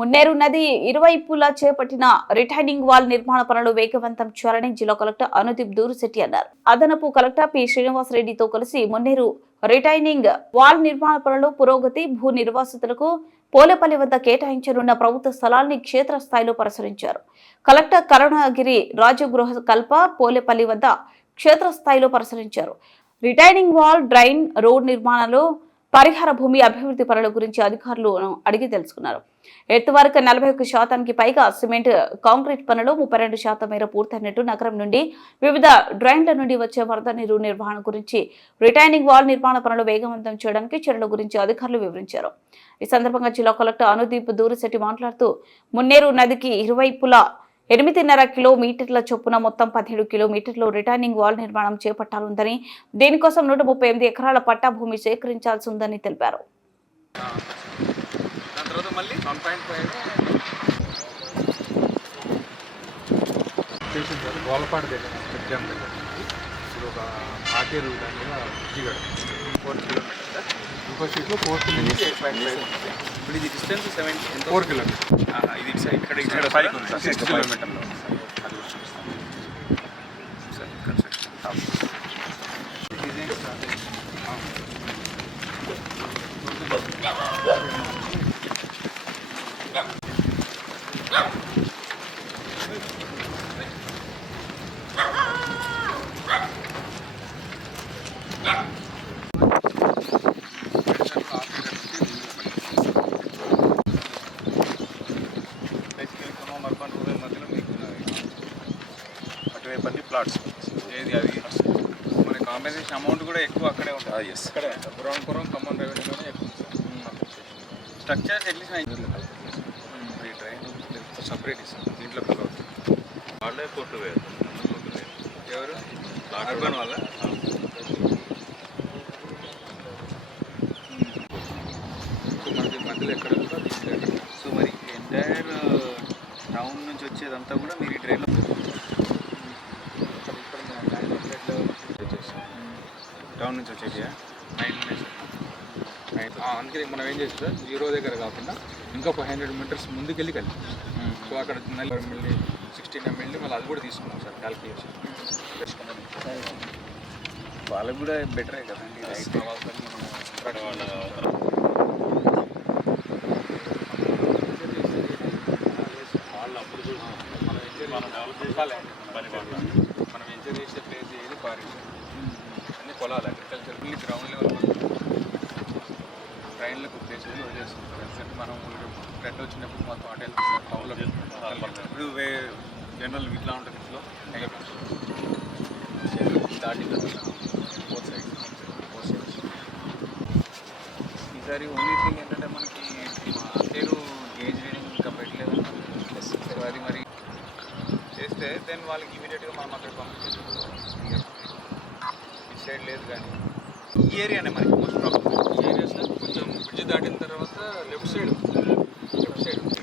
మున్నేరు నది ఇరువైపులా చేపట్టిన రిటైనింగ్ వాల్ నిర్మాణ పనులు వేగవంతం చేయాలని జిల్లా కలెక్టర్ అనుదీప్ దూరుశెట్టి అన్నారు. అదనపు కలెక్టర్ పి. శ్రీనివాసరెడ్డితో కలిసి మున్నేరు రిటైనింగ్ వాల్ నిర్మాణ పనులు పురోగతి భూ నిర్వాసితులకు పోలేపల్లి వద్ద కేటాయించనున్న ప్రభుత్వ స్థలాన్ని క్షేత్రస్థాయిలో పరిశీలించారు. కలెక్టర్ కరుణగిరి రాజగృహ కల్ప పోలేపల్లి వద్ద క్షేత్రస్థాయిలో పరిశీలించారు. రిటైనింగ్ వాల్ డ్రైన్ రోడ్ నిర్మాణాలు పరిహార భూమి అభివృద్ధి పనుల గురించి అధికారులను అడిగి తెలుసుకున్నారు. ఎత్తువరకు నలభై ఒక్క శాతానికి పైగా సిమెంట్ కాంక్రీట్ పనులు ముప్పై రెండు శాతం మేర పూర్తయినట్టు నగరం నుండి వివిధ డ్రైన్ల నుండి వచ్చే వరద నీరు నిర్వహణ గురించి రిటైనింగ్ వాల్ నిర్మాణ పనులు వేగవంతం చేయడానికి చర్యల గురించి అధికారులు వివరించారు. ఈ సందర్భంగా జిల్లా కలెక్టర్ అనుదీప్ దూరిశెట్టి మాట్లాడుతూ మున్నేరు నదికి ఇరువైపులా ఎనిమిదిన్నర కిలోమీటర్ల చొప్పున మొత్తం పదిహేడు కిలోమీటర్లు రిటర్నింగ్ వాల్ నిర్మాణం చేపట్టాలుందని దీనికోసం నూట ముప్పై ఎనిమిది ఎకరాల పట్టా భూమి సేకరించాల్సి ఉందని తెలిపారు. దాని దగ్గర ఇప్పుడు ఒక ఆటేరు దాని మీద విజయగడ ఫోర్ కిలోమీటర్ ఇంకో షీట్లో ఫోర్ నుంచి ఎయిట్ పాయింట్ ఫైవ్ ఇప్పుడు ఇది డిస్టెన్స్ సెవెన్ ఫోర్ కిలోమీటర్ ఆహా, ఇది ఇక్కడ ఇక్కడ పైకి. కిలోమీటర్లో. అది చూపిస్తాను. సార్, కన్స్ట్రక్షన్ అన్ని ప్లాట్స్ ఏది అది? మన కాంపెన్సేషన్ అమౌంట్ కూడా ఎక్కువ అక్కడే ఉంటుంది. ఎస్ అక్కడే పురం ఖమ్మం రెవెన్యూలోనే ఎక్కువ స్ట్రక్చర్స్ అట్లీస్ట్ ఈ ట్రైన్ సపరేట్ ఇస్తాం దీంట్లో పిల్లలు వాళ్ళే వేరు. ఎవరు? అర్బన్ వాళ్ళ? మనకి మధ్యలో ఎక్కడ సో మరి ఎంటైర్ టౌన్ నుంచి వచ్చేదంతా కూడా మీరు ఈ ట్రైన్లో టౌన్ నుంచి వచ్చేటియా నైన్ నైన్ అందుకే మనం ఏం చేస్తాం సార్ జీరో దగ్గర కాకుండా ఇంకా ఫైవ్ హండ్రెడ్ మీటర్స్ ముందుకెళ్ళి కలిపి. సో అక్కడ నలభై ఎంఎల్ఏ సిక్స్టీన్ ఎంఎల్ఏ మళ్ళీ అది కూడా తీసుకున్నాం సార్ క్యాల్కులేషన్ వాళ్ళకి కూడా బెటరే కదండి మనం ఎంజాయ్ మనం చూసాలి మనం ఎంజాయ్ చేసే ప్లేస్ ఏది పారిస్ అన్ని పొలాలు అగ్రికల్చర్ గ్రౌండ్ లెవెల్ ట్రైన్లకు ప్లేస్ వదిలేస్తుంటారు ఎందుకంటే మనం ఫ్లడ్ వచ్చినప్పుడు మొత్తం అటు వెళ్తుంది టౌన్లో ఇప్పుడు జనరల్ ఇట్లా ఉంటుంది ఇంట్లో దాటి ఫోర్ సైడ్స్ ఫోర్ సైడ్స్ ఈసారి ఓన్లీ థింగ్ ఏంటంటే మనకి పేరు గేజ్ రీడింగ్ ఇంకా పెట్టలేదు సో అది మరి చేస్తే దెన్ వాళ్ళకి ఇమీడియట్గా మనం అక్కడ పంపించేసి ఈ సైడ్ లేదు కానీ ఈ ఏరియానే మనకి మోస్ట్ ప్రాబ్లం బ్రిడ్జ్ దాటిన తర్వాత లెఫ్ట్ సైడ్. Left side.